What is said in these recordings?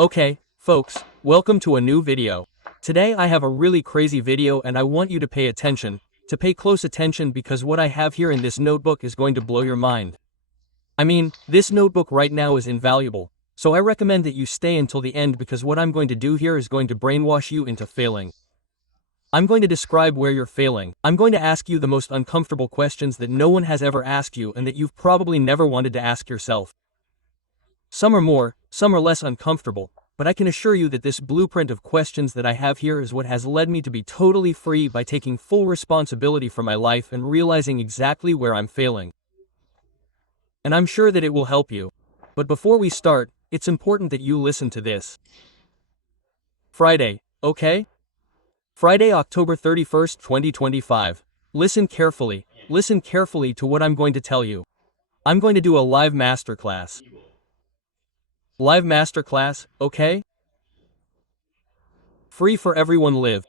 Okay, folks, welcome to a new video. Today I have a really crazy video and I want you to pay attention, to pay close attention because what I have here in this notebook is going to blow your mind. I mean, this notebook right now is invaluable, so I recommend that you stay until the end because what I'm going to do here is going to brainwash you into failing. I'm going to describe where you're failing. I'm going to ask you the most uncomfortable questions that no one has ever asked you and that you've probably never wanted to ask yourself. Some are more, some are less uncomfortable, but I can assure you that this blueprint of questions that I have here is what has led me to be totally free by taking full responsibility for my life and realizing exactly where I'm failing. And I'm sure that it will help you. But before we start, it's important that you listen to this. Friday, okay? Friday, October 31st, 2025. Listen carefully to what I'm going to tell you. I'm going to do a live masterclass. Live masterclass, okay? Free for everyone live.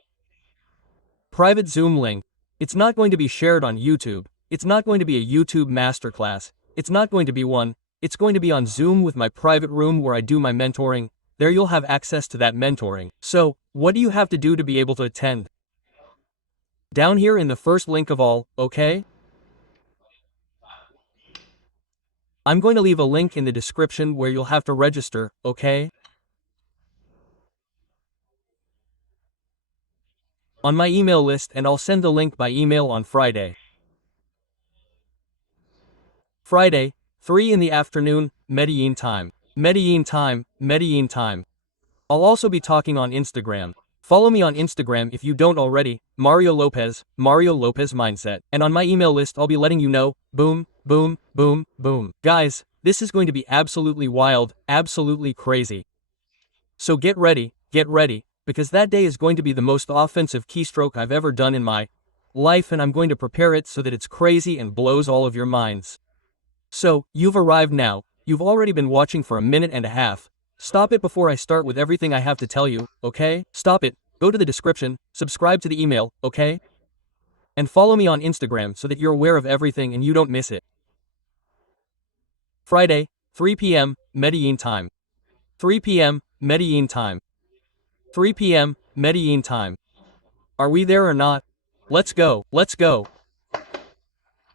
Private Zoom link. It's not going to be shared on YouTube. It's not going to be a YouTube masterclass. It's not going to be one. It's going to be on Zoom with my private room where I do my mentoring. There you'll have access to that mentoring. So, what do you have to do to be able to attend? Down here in the first link of all, okay? I'm going to leave a link in the description where you'll have to register, okay? On my email list, and I'll send the link by email on Friday. Friday, 3 in the afternoon, Medellin time. Medellin time, Medellin time. I'll also be talking on Instagram. Follow me on Instagram if you don't already, Mario Lopez Mindset. And on my email list I'll be letting you know, boom, boom, boom, boom. Guys, this is going to be absolutely wild, absolutely crazy. So get ready, because that day is going to be the most offensive keystroke I've ever done in my life and I'm going to prepare it so that it's crazy and blows all of your minds. So, you've arrived now, you've already been watching for a minute and a half. Stop it before I start with everything I have to tell you, okay? Stop it, go to the description, subscribe to the email, okay? And follow me on Instagram so that you're aware of everything and you don't miss it. Friday, 3 p.m., Medellin time. 3 p.m., Medellin time. 3 p.m., Medellin time. Are we there or not? Let's go, let's go.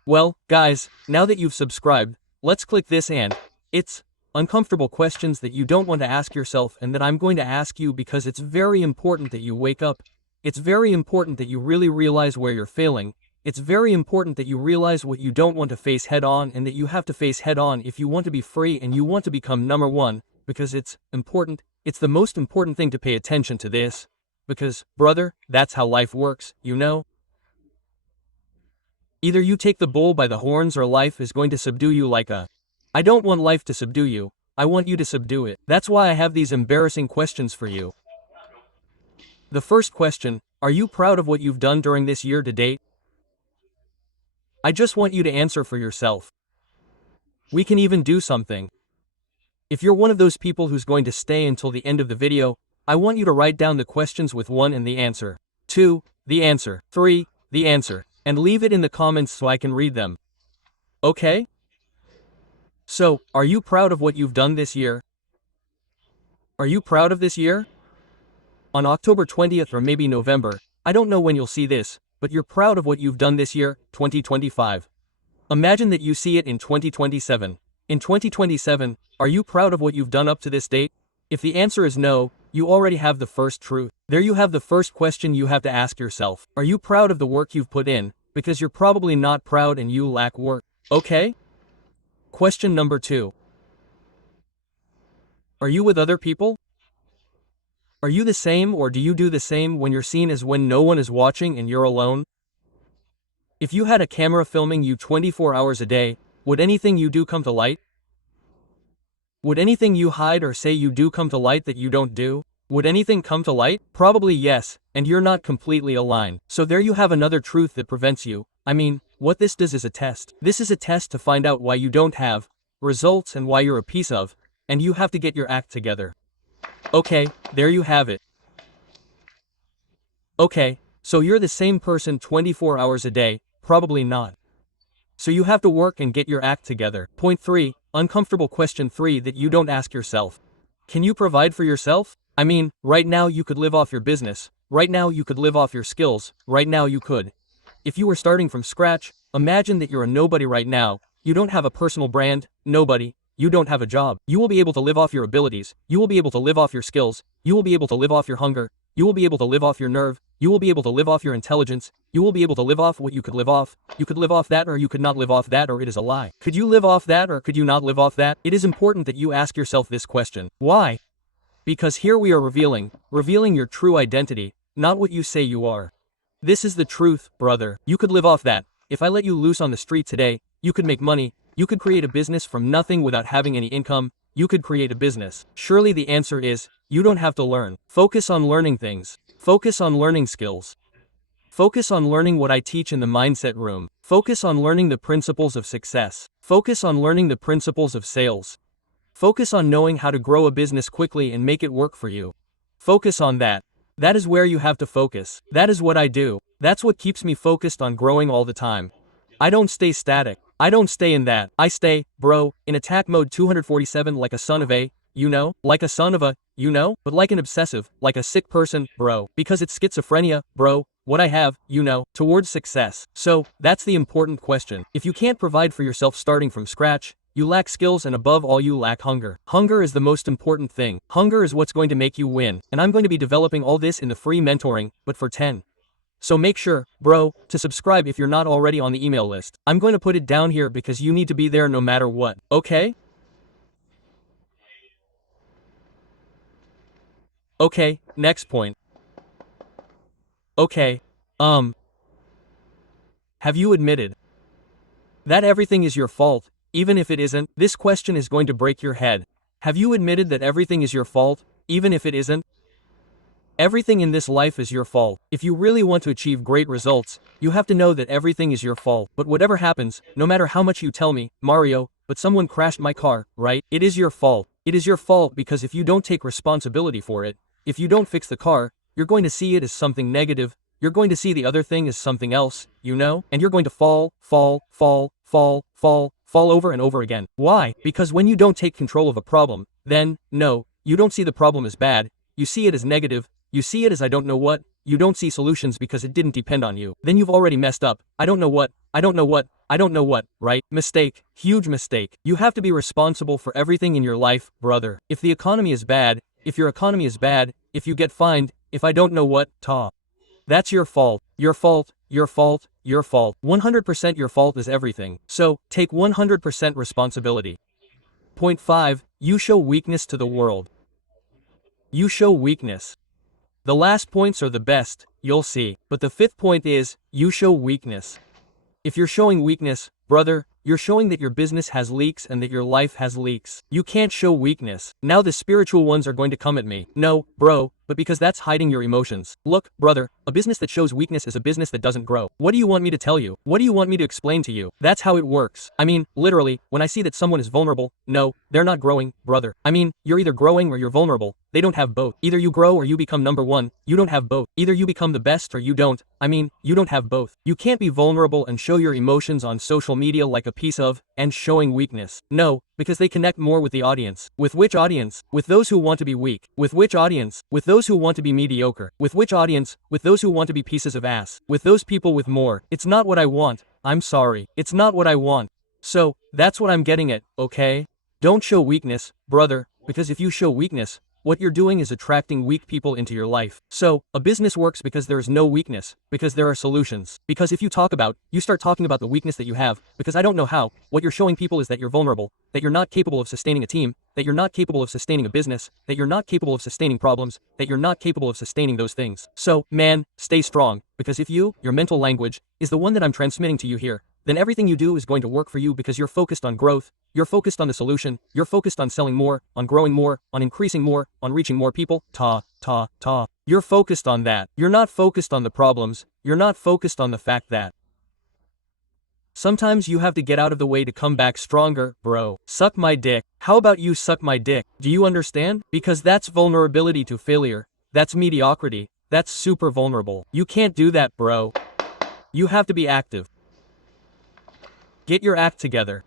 Well, guys, now that you've subscribed, let's click this and it's uncomfortable questions that you don't want to ask yourself and that I'm going to ask you because it's very important that you wake up. It's very important that you really realize where you're failing. It's very important that you realize what you don't want to face head on and that you have to face head on if you want to be free and you want to become number one, because it's important. It's the most important thing to pay attention to this. Because, brother, that's how life works, you know? Either you take the bull by the horns or life is going to subdue you like a... I don't want life to subdue you, I want you to subdue it. That's why I have these embarrassing questions for you. The first question, are you proud of what you've done during this year to date? I just want you to answer for yourself. We can even do something. If you're one of those people who's going to stay until the end of the video, I want you to write down the questions with 1 and the answer, 2, the answer, 3, the answer, and leave it in the comments so I can read them. Okay? So, are you proud of what you've done this year? Are you proud of this year? On October 20th or maybe November, I don't know when you'll see this, but you're proud of what you've done this year, 2025. Imagine that you see it in 2027. In 2027, are you proud of what you've done up to this date? If the answer is no, you already have the first truth. There you have the first question you have to ask yourself. Are you proud of the work you've put in? Because you're probably not proud and you lack work. Okay? Question number 2. Are you with other people? Are you the same or do you do the same when you're seen as when no one is watching and you're alone? If you had a camera filming you 24 hours a day, would anything you do come to light? Would anything you hide or say you do come to light that you don't do? Would anything come to light? Probably yes, and you're not completely aligned. So there you have another truth that prevents you. I mean, what this does is a test. This is a test to find out why you don't have results and why you're a piece of, and you have to get your act together. Okay, there you have it. Okay, so you're the same person 24 hours a day, probably not. So you have to work and get your act together. Point 3, uncomfortable question 3 that you don't ask yourself. Can you provide for yourself? I mean, right now you could live off your business. Right now you could live off your skills. Right now you could. If you were starting from scratch, imagine that you're a nobody right now. You don't have a personal brand, nobody. You don't have a job. You will be able to live off your abilities. You will be able to live off your skills. You will be able to live off your hunger. You will be able to live off your nerve. You will be able to live off your intelligence. You will be able to live off what you could live off. You could live off that, or you could not live off that, or it is a lie. Could you live off that, or could you not live off that? It is important that you ask yourself this question. Why? Because here we are revealing your true identity, not what you say you are. This is the truth, brother. You could live off that. If I let you loose on the street today, you could make money. You could create a business from nothing without having any income. You could create a business. Surely the answer is, you don't have to learn. Focus on learning things. Focus on learning skills. Focus on learning what I teach in the mindset room. Focus on learning the principles of success. Focus on learning the principles of sales. Focus on knowing how to grow a business quickly and make it work for you. Focus on that. That is where you have to focus. That is what I do. That's what keeps me focused on growing all the time. I don't stay static. I don't stay in that. I stay, bro, in attack mode 247 like a son of a, you know, like a son of a, you know, but like an obsessive, like a sick person, bro, because it's schizophrenia, bro, what I have, you know, towards success. So, that's the important question. If you can't provide for yourself starting from scratch, you lack skills, and above all you lack hunger. Hunger is the most important thing. Hunger is what's going to make you win. And I'm going to be developing all this in the free mentoring, but for 10. So make sure, bro, to subscribe if you're not already on the email list. I'm going to put it down here because you need to be there no matter what, okay? Okay, next point. Okay, have you admitted that everything is your fault, even if it isn't? This question is going to break your head. Have you admitted that everything is your fault, even if it isn't? Everything in this life is your fault. If you really want to achieve great results, you have to know that everything is your fault. But whatever happens, no matter how much you tell me, Mario, but someone crashed my car, right? It is your fault. It is your fault because if you don't take responsibility for it, if you don't fix the car, you're going to see it as something negative. You're going to see the other thing as something else, you know? And you're going to fall over and over again. Why? Because when you don't take control of a problem, then, no, you don't see the problem as bad. You see it as negative. You see it as I don't know what. You don't see solutions because it didn't depend on you. Then you've already messed up. I don't know what, right? Mistake. Huge mistake. You have to be responsible for everything in your life, brother. If the economy is bad, if your economy is bad, if you get fined, if I don't know what, that's your fault. Your fault. 100% your fault is everything. So, take 100% responsibility. Point 5, you show weakness to the world. You show weakness. The last points are the best, you'll see. But the 5th point is, you show weakness. If you're showing weakness, brother, you're showing that your business has leaks and that your life has leaks. You can't show weakness. Now the spiritual ones are going to come at me. No, bro, but because that's hiding your emotions. Look, brother, a business that shows weakness is a business that doesn't grow. What do you want me to tell you? What do you want me to explain to you? That's how it works. I mean, literally, when I see that someone is vulnerable, no, they're not growing, brother. I mean, you're either growing or you're vulnerable. They don't have both. Either you grow or you become number one. You don't have both. Either you become the best or you don't. I mean, you don't have both. You can't be vulnerable and show your emotions on social media like a piece of, and showing weakness. No, because they connect more with the audience. With which audience? With those who want to be weak. With which audience? With those who want to be mediocre. With which audience? With those who want to be pieces of ass. With those people with more. It's not what I want. I'm sorry. It's not what I want. So, that's what I'm getting at, okay? Don't show weakness, brother, because if you show weakness, what you're doing is attracting weak people into your life. So, a business works because there is no weakness, because there are solutions. Because if you start talking about the weakness that you have, because I don't know how, what you're showing people is that you're vulnerable, that you're not capable of sustaining a team, that you're not capable of sustaining a business, that you're not capable of sustaining problems, that you're not capable of sustaining those things. So, man, stay strong, because if your mental language, is the one that I'm transmitting to you here, then everything you do is going to work for you because you're focused on growth, you're focused on the solution, you're focused on selling more, on growing more, on increasing more, on reaching more people, You're focused on that. You're not focused on the problems, you're not focused on the fact that sometimes you have to get out of the way to come back stronger, bro. Suck my dick. How about you suck my dick? Do you understand? Because that's vulnerability to failure, that's mediocrity, that's super vulnerable. You can't do that, bro. You have to be active. Get your act together.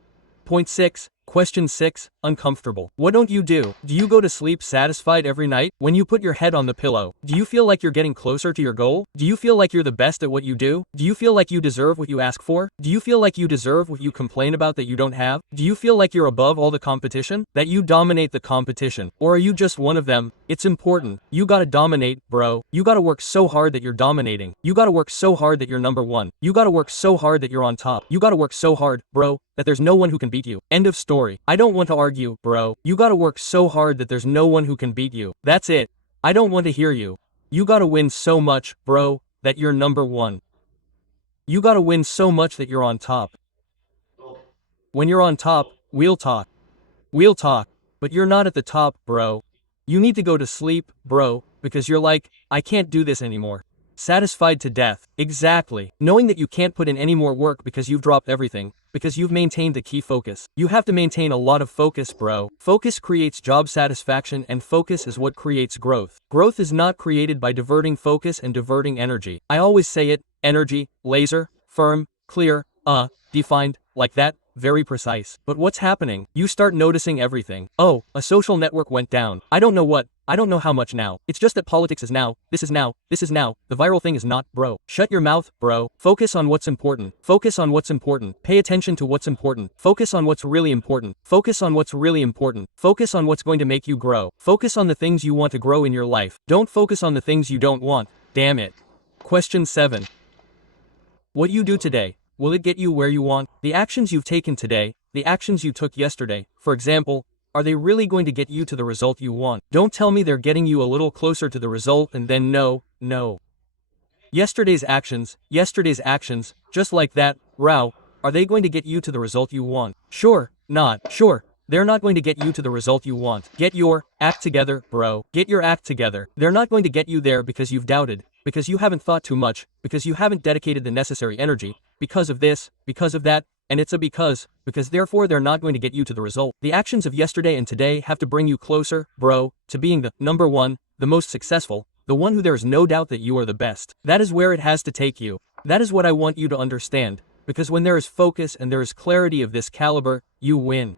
Point 6, Question 6. Uncomfortable. What don't you do? Do you go to sleep satisfied every night? When you put your head on the pillow, do you feel like you're getting closer to your goal? Do you feel like you're the best at what you do? Do you feel like you deserve what you ask for? Do you feel like you deserve what you complain about that you don't have? Do you feel like you're above all the competition? That you dominate the competition? Or are you just one of them? It's important. You gotta dominate, bro. You gotta work so hard that you're dominating. You gotta work so hard that you're number one. You gotta work so hard that you're on top. You gotta work so hard, bro, that there's no one who can beat you. End of story. I don't want to argue, bro. You gotta work so hard that there's no one who can beat you. That's it. I don't want to hear you. You gotta win so much, bro, that you're number one. You gotta win so much that you're on top. When you're on top, we'll talk. We'll talk. But you're not at the top, bro. You need to go to sleep, bro, because you're like, I can't do this anymore. Satisfied to death. Exactly. Knowing that you can't put in any more work because you've dropped everything, because you've maintained the key focus. You have to maintain a lot of focus, bro. Focus creates job satisfaction, and focus is what creates growth. Growth is not created by diverting focus and diverting energy. I always say it, energy, laser, firm, clear, defined, like that, very precise. But what's happening? You start noticing everything. Oh, a social network went down. I don't know what. I don't know how much now. It's just that politics is now, this is now, this is now, the viral thing is not, bro. Shut your mouth, bro. Focus on what's important. Focus on what's important. Pay attention to what's important. Focus on what's really important. Focus on what's really important. Focus on what's going to make you grow. Focus on the things you want to grow in your life. Don't focus on the things you don't want. Damn it. Question 7. What you do today, will it get you where you want? The actions you've taken today, the actions you took yesterday, for example, are they really going to get you to the result you want? Don't tell me they're getting you a little closer to the result and then no. Yesterday's actions, just like that, are they going to get you to the result you want? Sure, not. Sure, they're not going to get you to the result you want. Get your act together, bro. Get your act together. They're not going to get you there because you've doubted, because you haven't thought too much, because you haven't dedicated the necessary energy, because of this, because of that, and it's a because therefore they're not going to get you to the result. The actions of yesterday and today have to bring you closer, bro, to being the number one, the most successful, the one who there is no doubt that you are the best. That is where it has to take you. That is what I want you to understand, because when there is focus and there is clarity of this caliber, you win.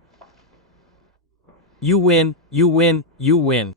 You win, you win, you win.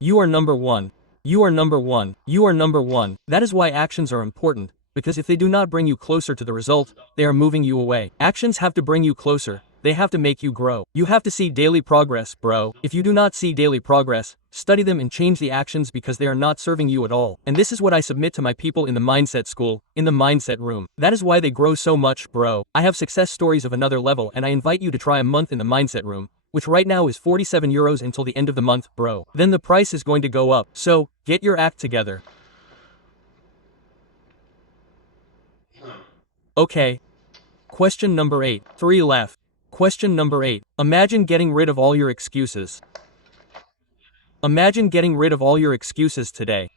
You are number one. You are number one. You are number one. That is why actions are important. Because if they do not bring you closer to the result, they are moving you away. Actions have to bring you closer. They have to make you grow. You have to see daily progress, bro. If you do not see daily progress, study them and change the actions because they are not serving you at all. And this is what I submit to my people in the mindset school, in the mindset room. That is why they grow so much, bro. I have success stories of another level and I invite you to try a month in the mindset room, which right now is 47 euros until the end of the month, bro. Then the price is going to go up. So, get your act together. Okay. Question number 8. 3 left. Question number 8. Imagine getting rid of all your excuses. Imagine getting rid of all your excuses today.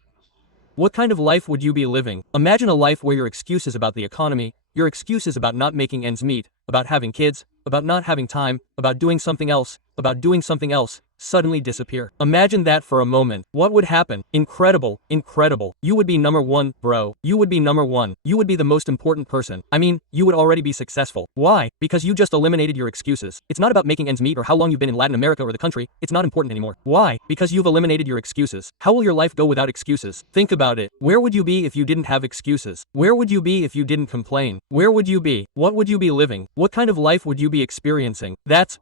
What kind of life would you be living? Imagine a life where your excuses about the economy, your excuses about not making ends meet, about having kids, about not having time, about doing something else, suddenly disappear. Imagine that for a moment. What would happen? Incredible, incredible. You would be number one, bro. You would be number one. You would be the most important person. I mean, you would already be successful. Why? Because you just eliminated your excuses. It's not about making ends meet or how long you've been in Latin America or the country. It's not important anymore. Why? Because you've eliminated your excuses. How will your life go without excuses? Think about it. Where would you be if you didn't have excuses? Where would you be if you didn't complain? Where would you be? What would you be living? What kind of life would you be experiencing? That's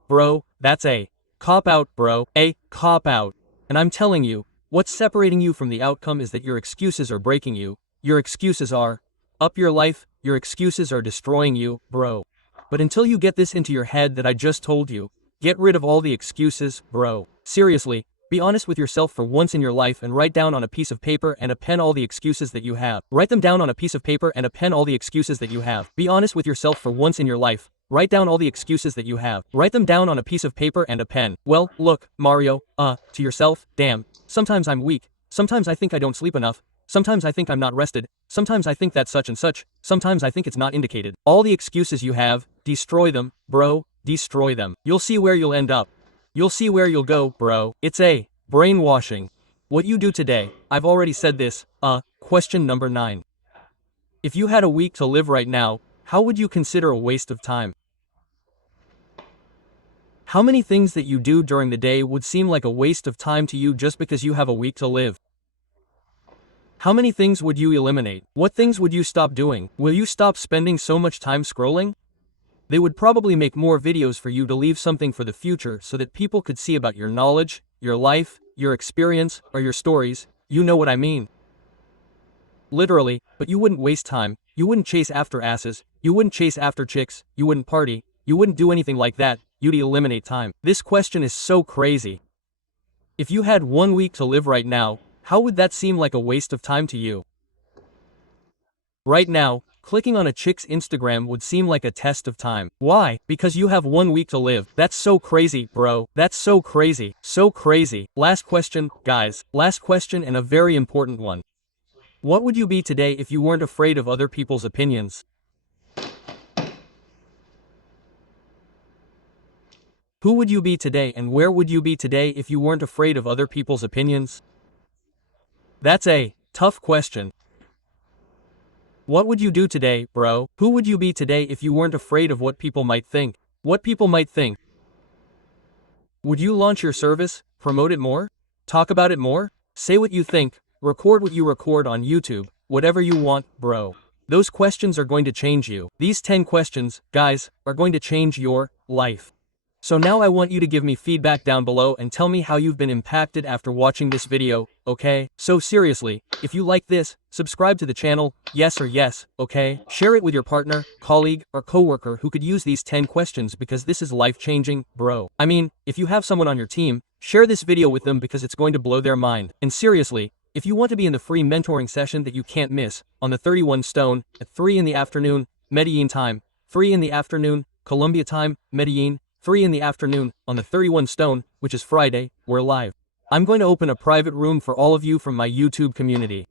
a cop-out, bro. A cop-out. And I'm telling you, what's separating you from the outcome is that your excuses are breaking you. Your excuses are up your life. Your excuses are destroying you, bro. But until you get this into your head that I just told you, get rid of all the excuses, bro. Seriously, be honest with yourself for once in your life and write down on a piece of paper and a pen all the excuses that you have. Write them down on a piece of paper and a pen all the excuses that you have. Be honest with yourself for once in your life. Write down all the excuses that you have. Write them down on a piece of paper and a pen. Well, look, Mario, to yourself, damn. Sometimes I'm weak. Sometimes I think I don't sleep enough. Sometimes I think I'm not rested. Sometimes I think that such and such. Sometimes I think it's not indicated. All the excuses you have, destroy them, bro. Destroy them. You'll see where you'll end up. You'll see where you'll go, bro. It's a brainwashing. What you do today, I've already said this. Question number 9. If you had a week to live right now, how would you consider a waste of time? How many things that you do during the day would seem like a waste of time to you just because you have a week to live? How many things would you eliminate? What things would you stop doing? Will you stop spending so much time scrolling? They would probably make more videos for you to leave something for the future so that people could see about your knowledge, your life, your experience, or your stories. You know what I mean. Literally, but you wouldn't waste time, you wouldn't chase after asses, you wouldn't chase after chicks, you wouldn't party, you wouldn't do anything like that, you'd eliminate time. This question is so crazy. If you had 1 week to live right now, how would that seem like a waste of time to you? Right now, clicking on a chick's Instagram would seem like a test of time. Why? Because you have 1 week to live. That's so crazy, bro. That's so crazy. So crazy. Last question, guys. Last question and a very important one. What would you be today if you weren't afraid of other people's opinions? Who would you be today and where would you be today if you weren't afraid of other people's opinions? That's a tough question. What would you do today, bro? Who would you be today if you weren't afraid of what people might think? What people might think. Would you launch your service, promote it more, talk about it more, say what you think, record what you record on YouTube, whatever you want, bro? Those questions are going to change you. These 10 questions, guys, are going to change your life. So now I want you to give me feedback down below and tell me how you've been impacted after watching this video, okay? So seriously, if you like this, subscribe to the channel, yes or yes, okay? Share it with your partner, colleague, or coworker who could use these 10 questions because this is life-changing, bro. I mean, if you have someone on your team, share this video with them because it's going to blow their mind. And seriously, if you want to be in the free mentoring session that you can't miss, on the 31 Stone, at 3 in the afternoon, Medellin time, 3 in the afternoon, Colombia time, Medellin, 3 in the afternoon, on the 31 Stone, which is Friday, we're live. I'm going to open a private room for all of you from my YouTube community.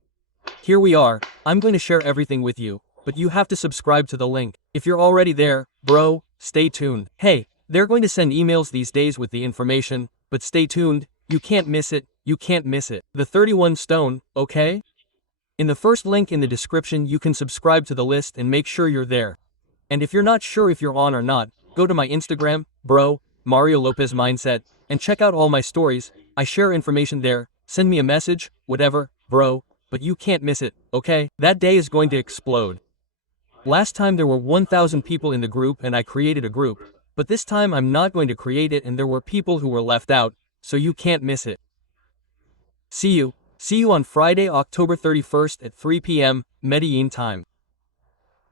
Here we are, I'm going to share everything with you, but you have to subscribe to the link. If you're already there, bro, stay tuned. Hey, they're going to send emails these days with the information, but stay tuned, you can't miss it, you can't miss it. The 31 Stone, okay? In the first link in the description you can subscribe to the list and make sure you're there. And if you're not sure if you're on or not, go to my Instagram, bro, Mario Lopez Mindset, and check out all my stories. I share information there, send me a message, whatever, bro, but you can't miss it, okay? That day is going to explode. Last time there were 1,000 people in the group and I created a group, but this time I'm not going to create it and there were people who were left out, so you can't miss it. See you on Friday, October 31st at 3 p.m. Medellin time.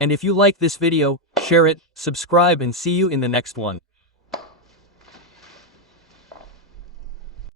And if you like this video, share it, subscribe and see you in the next one.